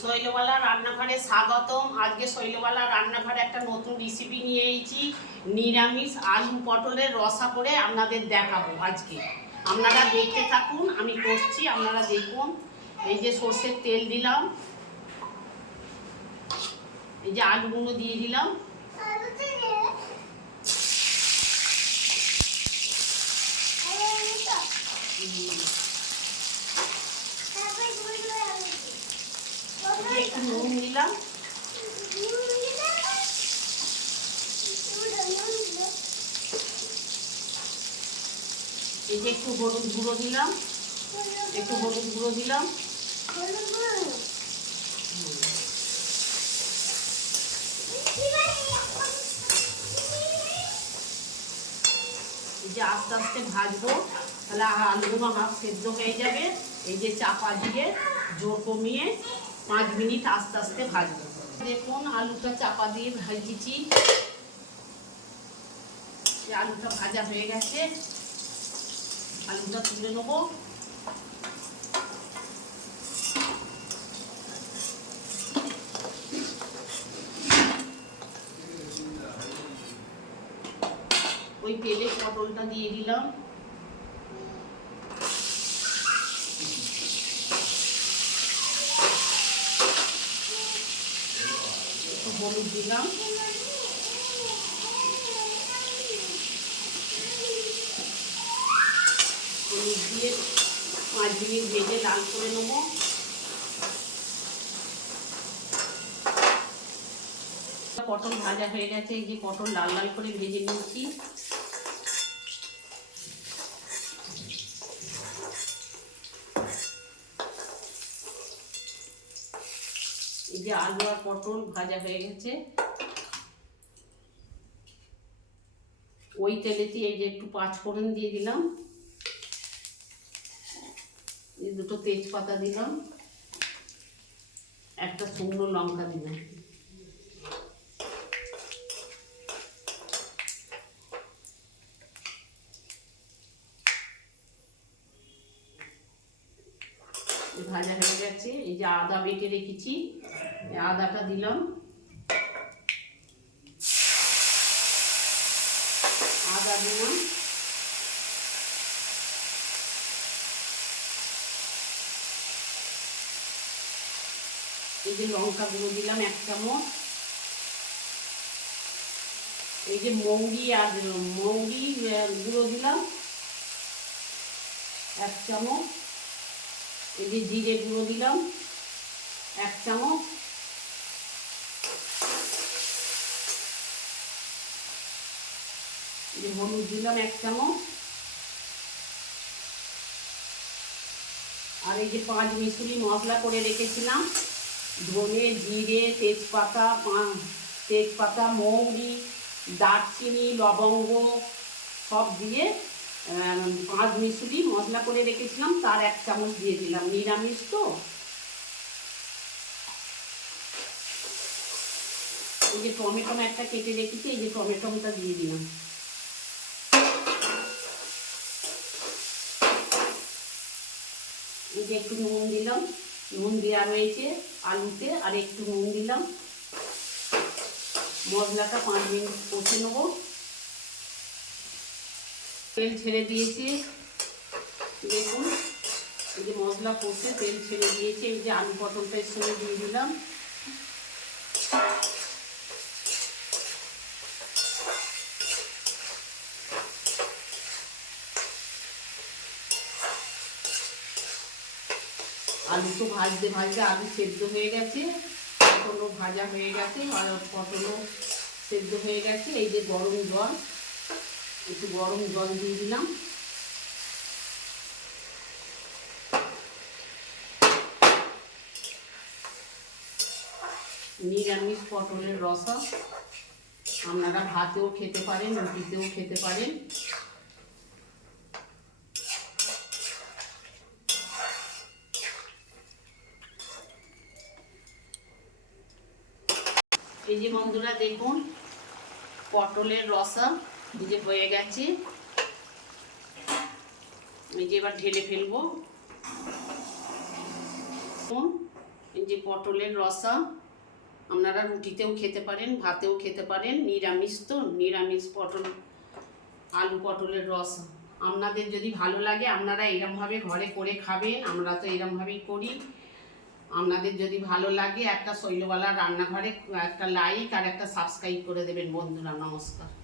শৈলবালা রান্নাঘরে স্বাগতম। আজকে শৈলবালা রান্নাঘরে একটা নতুন রেসিপি নিয়ে এসেছি। নিরামিষ আলু পটলের রসা করে আপনাদের দেখাবো আজকে। আপনারা দেখতে থাকুন, আমি করছি, আপনারা দেখুন। এই যে সর্ষের তেল দিলাম, এই যে আলুগুলো দিয়ে দিলাম, একটু নুন দিলাম, এই যে একটু হলুদ গুঁড়ো দিলাম, একটু হলুদ গুঁড়ো দিলাম, এই যে আস্তে আস্তে ভাজবো, তাহলে আলুগুলো হাফ সেদ্ধ হয়ে যাবে। এই যে চাপা দিয়ে জোর কমিয়ে 5 মিনিট আস্তে আস্তে ভাজবো। দেখুন আলুটা চাপা দিয়ে ভাজিছি, আলুটা ভাজা হয়ে গেছে। আলুটা তুলে নেবো। ওই তেলে পটলটা দিয়ে দিলাম, একটু হলুদ দিলাম, হলুদ দিয়ে 5 মিনিট ভেজে লাল করে নেবো। পটল ভাজা হয়ে গেছে, এই যে পটল লাল লাল করে ভেজে নিয়েছি। এই যে আলু আর পটল ভাজা হয়ে গেছে। ওই তেলেতে এই যে একটু 5 ফোড়ন দিয়ে দিলাম, এই দুটো তেজপাতা দিলাম, একটা শুকনো লঙ্কা দিলাম। ভাজা হয়ে গেছে। এই যে আদা বেটে রেখেছি, আদাটা দিলাম, আদা দিলাম, এই যে লঙ্কা গুঁড়ো দিলাম 1 চামচ, এই যে মৌরি গুঁড়ো দিলাম 1 চামচ, এই যে জিরে গুঁড়ো দিলাম 1 চামচ, এই যে হলুদ দিলাম 1 চামচ, আর এই যে 5 মিশুলি মশলা করে রেখেছিলাম, ধনে, জিরে, তেজপাতা, মৌরি, দারচিনি, লবঙ্গ সব দিয়ে 5 মিশুলি মশলা করে রেখেছিলাম, তার 1 চামচ দিয়ে দিলাম। নিরামিষ তো। এই যে টমেটো একটা কেটে রেখেছি, এই যে টমেটোটা দিয়ে দিলাম। এই যে একটু নুন দিলাম, নুন দেওয়া রয়েছে আলুতে, আর একটু নুন দিলাম। মশলাটা 5 মিনিট কষে নেব। তেল ছেড়ে দিয়েছি, দেখুন এই যে মশলা কষে তেল ছেড়ে দিয়েছে। এই যে আলু পটলটা এর সঙ্গে দিয়ে দিলাম, আলু তো ভাজতে ভাজতে আলু সেদ্ধ হয়ে গেছে, পটলও ভাজা হয়ে গেছে, আর পটলও সেদ্ধ হয়ে গেছে। এই যে গরম জল, একটু গরম জল দিয়ে দিলাম। নিরামিষ পটলের রসা আপনারা ভাতেও খেতে পারেন, রুটিতেও খেতে পারেন। এই যে বন্ধুরা দেখুন পটলের রসা এই যে হয়ে গেছে। এই যে এবার ঢেলে ফেলবো। এই এই যে পটলের রসা, আপনারা রুটিতেও খেতে পারেন, ভাতেও খেতে পারেন, নিরামিষ তো, নিরামিষ পটল আলু পটলের রসা। আপনাদের যদি ভালো লাগে আপনারা এরমভাবে ঘরে করে খাবেন, আমরা তো এরমভাবেই করি। আপনাদের যদি ভালো লাগে একটা শৈলবালা রান্নাঘরে একটা লাইক আর একটা সাবস্ক্রাইব করে দেবেন বন্ধুরা। নমস্কার।